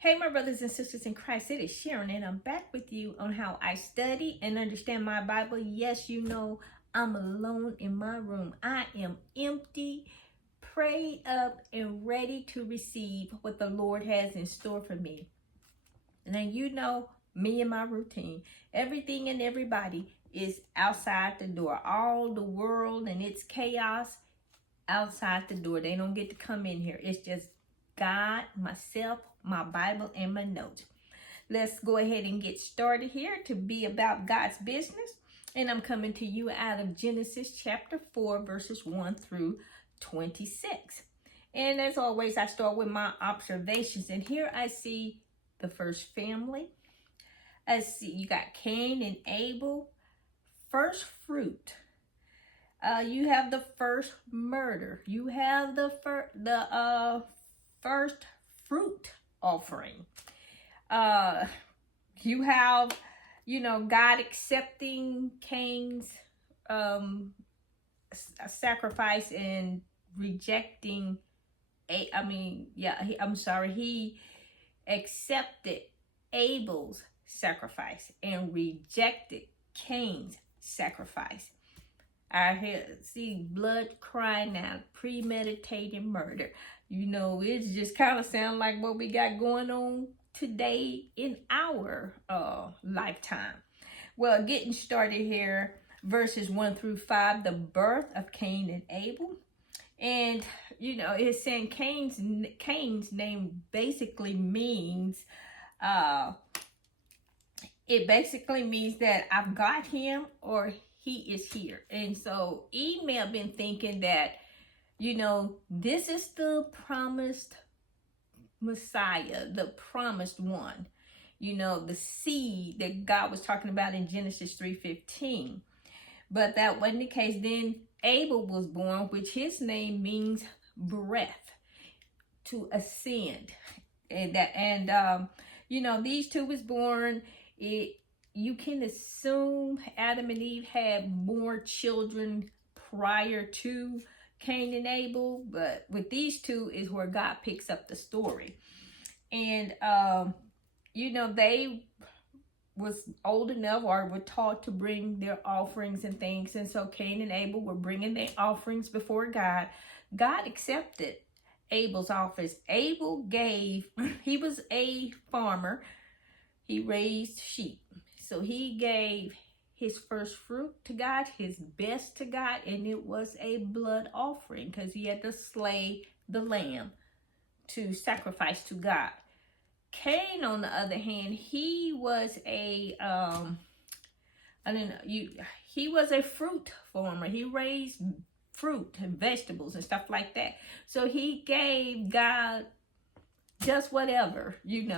Hey, my brothers and sisters in Christ, it is Sharon, and I'm back with you on how I study and understand my Bible. Yes, you know, I'm alone in my room. I am empty, prayed up, and ready to receive what the Lord has in store for me. Now, you know, me and my routine. Everything and everybody is outside the door. All the world and its chaos outside the door. They don't get to come in here. It's just God, myself, my Bible, and my notes. Let's go ahead and get started here to be about God's business. And I'm coming to you out of Genesis chapter 4, verses 1 through 26. And as always, I start with my observations. And here I see the first family. I see you got Cain and Abel, first fruit. You have the first murder. You have the first fruit offering. You have, God accepting Cain's sacrifice and rejecting he accepted Abel's sacrifice and rejected Cain's sacrifice. I see blood crying out, premeditated murder. It just kind of sounds like what we got going on today in our lifetime. Well, getting started here, verses 1 through 5, the birth of Cain and Abel. And, it's saying Cain's name basically means, that I've got him or he is here. And so Eve may have been thinking that, this is the promised Messiah, the promised one, the seed that God was talking about in Genesis 3:15. But that wasn't the case. Then Abel was born, which his name means breath, to ascend. These two was born. You can assume Adam and Eve had more children prior to Cain and Abel, but with these two is where God picks up the story. And, they was old enough or were taught to bring their offerings and things. And so Cain and Abel were bringing their offerings before God. God accepted Abel's office. Abel he was a farmer. He raised sheep. So he gave his first fruit to God, his best to God, and it was a blood offering because he had to slay the lamb to sacrifice to God. Cain, on the other hand, he was a he was a fruit farmer. He raised fruit and vegetables and stuff like that. So he gave God just whatever, In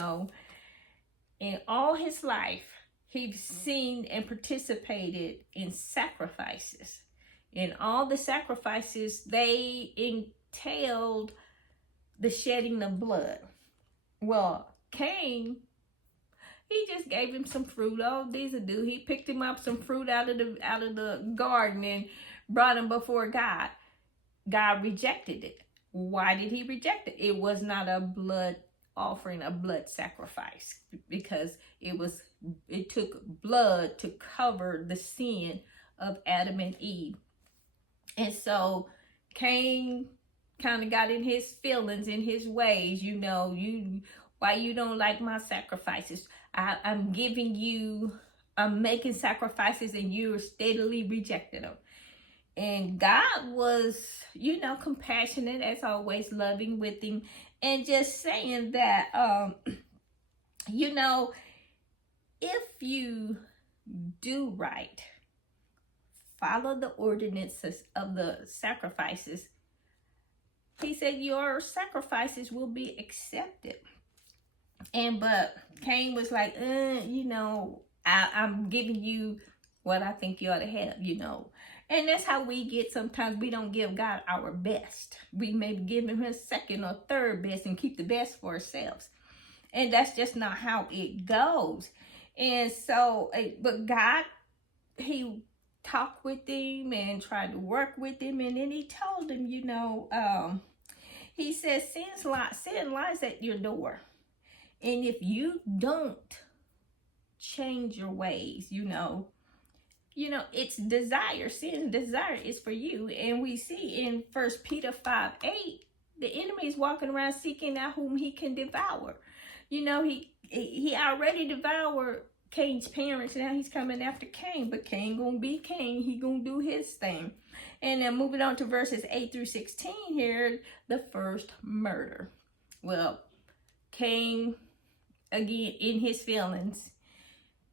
all his life, he's seen and participated in sacrifices. And all the sacrifices, they entailed the shedding of blood. Well, Cain, he just gave him some fruit. Oh, these will do. He picked him up some fruit out of the garden and brought him before God. God rejected it. Why did he reject it? It was not a blood offering, a blood sacrifice, because it took blood to cover the sin of Adam and Eve. And so Cain kind of got in his feelings, in his ways. Why you don't like my sacrifices? I'm making sacrifices and you're steadily rejecting them. And God was, compassionate as always, loving with him, and just saying that, if you do right, follow the ordinances of the sacrifices, he said your sacrifices will be accepted. But Cain was like, I'm giving you what I think you ought to have, And that's how we get sometimes. We don't give God our best. We may give him his second or third best and keep the best for ourselves. And that's just not how it goes. And so, but God, he talked with him and tried to work with him. And then he told him, he says, sin lies at your door. And if you don't change your ways, it's desire. Sin desire is for you. And we see in 1 Peter 5:8, the enemy is walking around seeking out whom he can devour. He already devoured Cain's parents. Now he's coming after Cain, but Cain gonna be Cain. He gonna do his thing. And then moving on to verses 8 through 16 here, the first murder. Well, Cain, again, in his feelings,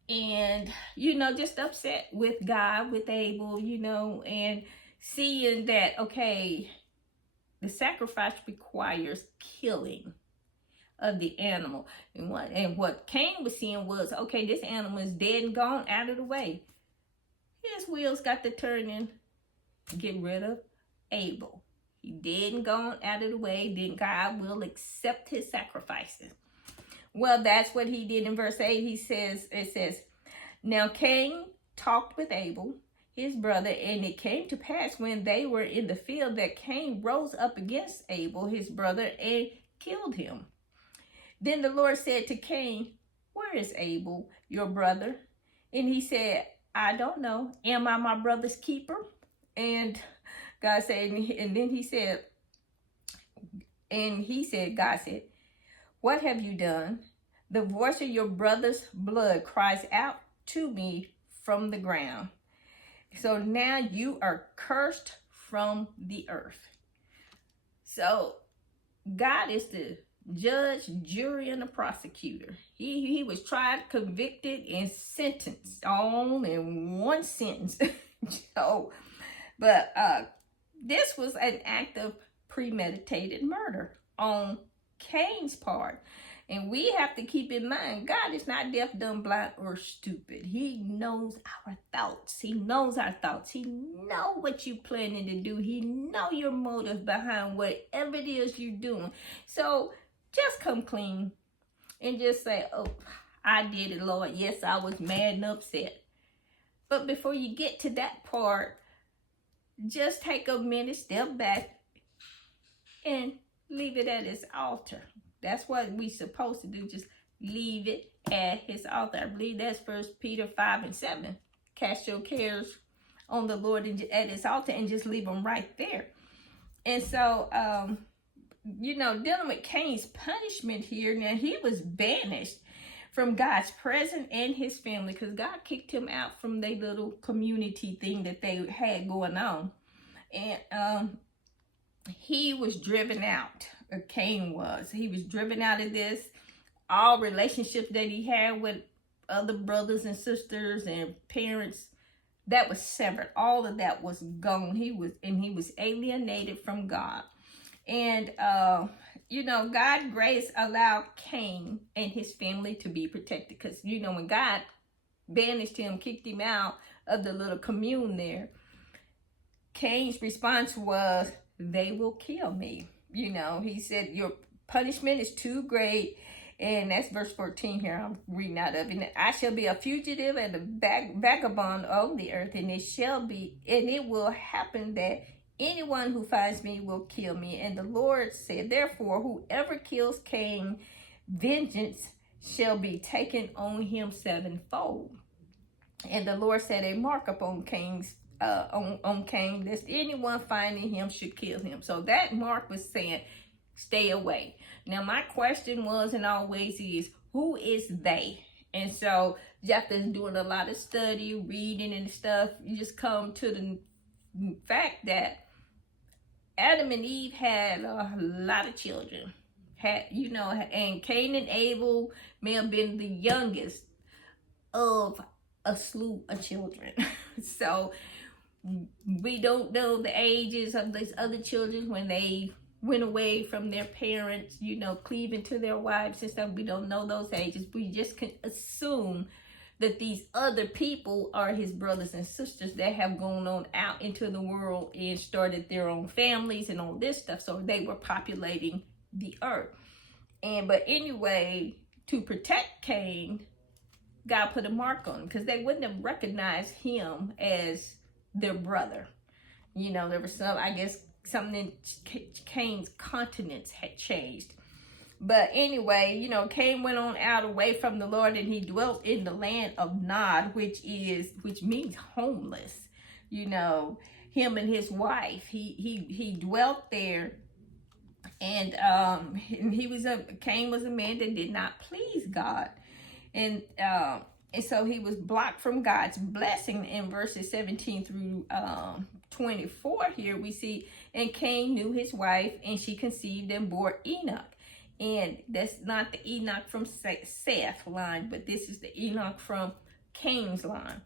and just upset with God, with Abel, and seeing that, okay, the sacrifice requires killing of the animal. And what Cain was seeing was, okay, this animal is dead and gone, out of the way. His wheels got to turn and get rid of Abel. He dead and gone, out of the way. Then God will accept his sacrifices. Well, that's what he did in verse 8. It says, now Cain talked with Abel, his brother, and it came to pass when they were in the field that Cain rose up against Abel, his brother, and killed him. Then the Lord said to Cain, where is Abel, your brother? And he said, I don't know. Am I my brother's keeper? And God said, and then he said, God said, what have you done? The voice of your brother's blood cries out to me from the ground. So now you are cursed from the earth. So God is the judge, jury, and the prosecutor. He was tried, convicted, and sentenced all in one sentence. But this was an act of premeditated murder on Cain's part. And we have to keep in mind, God is not deaf, dumb, blind, or stupid. He knows our thoughts. He knows our thoughts. He knows what you're planning to do. He knows your motive behind whatever it is you're doing. So just come clean and just say, oh, I did it, Lord. Yes, I was mad and upset. But before you get to that part, just take a minute, step back, and leave it at his altar. That's what we're supposed to do. Just leave it at his altar. I believe that's 1 Peter 5:7. Cast your cares on the Lord at his altar and just leave them right there. And so, dealing with Cain's punishment here, now he was banished from God's presence and his family because God kicked him out from their little community thing that they had going on. And he was driven out. Cain was. He was driven out of this. All relationships that he had with other brothers and sisters and parents, that was severed. All of that was gone. He was alienated from God. And God's grace allowed Cain and his family to be protected. Because, when God banished him, kicked him out of the little commune there, Cain's response was, they will kill me. He said, your punishment is too great. And that's verse 14 here. I'm reading out of it. I shall be a fugitive and a vagabond on the earth. And it will happen that anyone who finds me will kill me. And the Lord said, therefore, whoever kills Cain, vengeance shall be taken on him sevenfold. And the Lord set a mark upon Cain's on Cain, lest anyone finding him should kill him. So that mark was saying, stay away. Now my question was and always is, who is they? And so after doing a lot of study, reading and stuff, you just come to the fact that Adam and Eve had a lot of children. And Cain and Abel may have been the youngest of a slew of children. So we don't know the ages of these other children when they went away from their parents, cleaving to their wives and stuff. We don't know those ages. We just can assume that these other people are his brothers and sisters that have gone on out into the world and started their own families and all this stuff. So they were populating the earth. But anyway, to protect Cain, God put a mark on him because they wouldn't have recognized him as their brother. There was something in Cain's continence had changed. But anyway, you know, Cain went on out away from the Lord, and he dwelt in the land of Nod, which means homeless. You know, him and his wife, he dwelt there. And Cain was a man that did not please God. And so he was blocked from God's blessing. In verses 17 through 24 here we see, and Cain knew his wife, and she conceived and bore Enoch. And that's not the Enoch from Seth line, but this is the Enoch from Cain's line.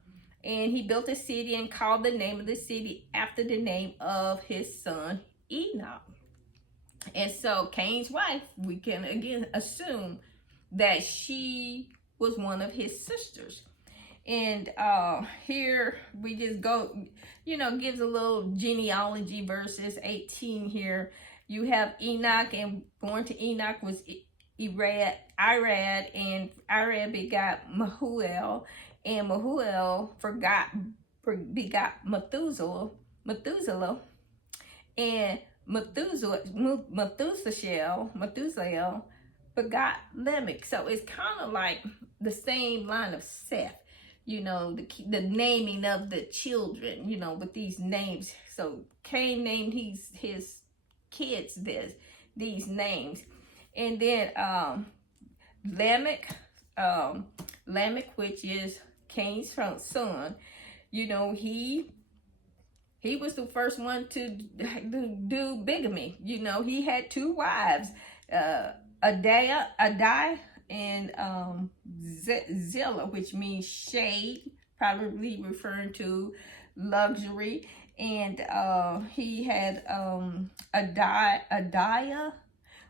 And he built a city and called the name of the city after the name of his son Enoch. And so Cain's wife, we can again assume that she was one of his sisters. And here we just go, you know, gives a little genealogy. Verses 18 here, you have Enoch, and born to Enoch was Irad, and Irad begot Mahuel, and Mahuel begot Methuselah, and Methuselah begot Lamech. So it's kind of like the same line of Seth, you know, the naming of the children, you know, with these names. So Cain named his kids these names. And then Lamech, which is Cain's son, you know, he was the first one to do bigamy. You know, he had two wives, Adai and Zillah, which means shade, probably referring to luxury. And he had Adiah,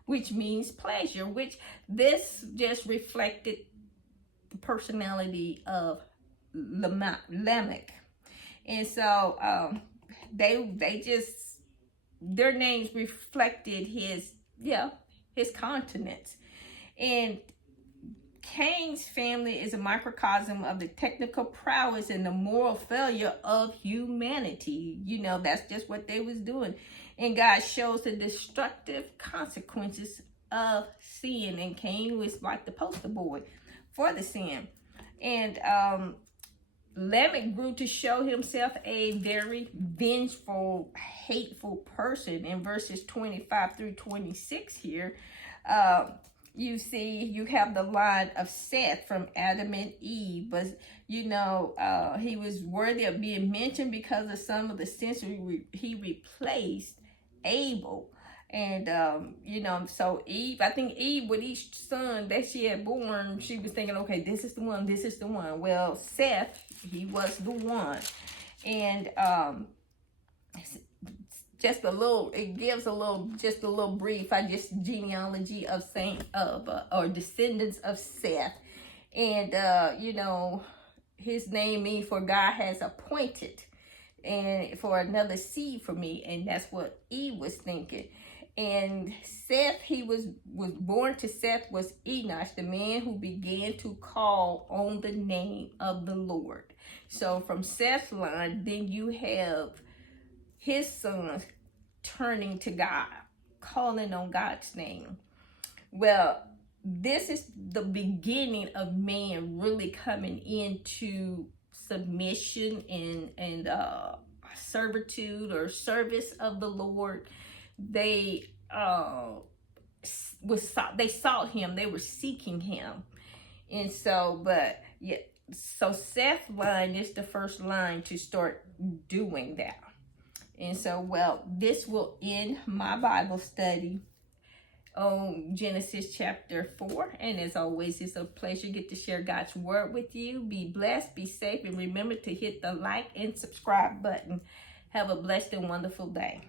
which means pleasure, which this just reflected the personality of Lamech. And so their names reflected his continence. And Cain's family is a microcosm of the technical prowess and the moral failure of humanity. You know, that's just what they was doing. And God shows the destructive consequences of sin. And Cain was like the poster boy for the sin. And Lamech grew to show himself a very vengeful, hateful person. In verses 25 through 26 here, you see, you have the line of Seth from Adam and Eve. But, you know, he was worthy of being mentioned because of some of the sins he replaced Abel. And, you know, so Eve, I think Eve, with each son that she had born, she was thinking, okay, this is the one, this is the one. Well, Seth, he was the one. And it gives a little brief, genealogy of or descendants of Seth. And, you know, his name means for God has appointed, and for another seed for me. And that's what Eve was thinking. And Seth, he was born to Seth was Enosh, the man who began to call on the name of the Lord. So from Seth's line, then you have his sons turning to God, calling on God's name. Well, this is the beginning of man really coming into submission and servitude or service of the Lord. They sought him, they were seeking him. And so, so Seth's line is the first line to start doing that. And so, well, this will end my Bible study on Genesis chapter 4. And as always, it's a pleasure to get to share God's word with you. Be blessed, be safe, and remember to hit the like and subscribe button. Have a blessed and wonderful day.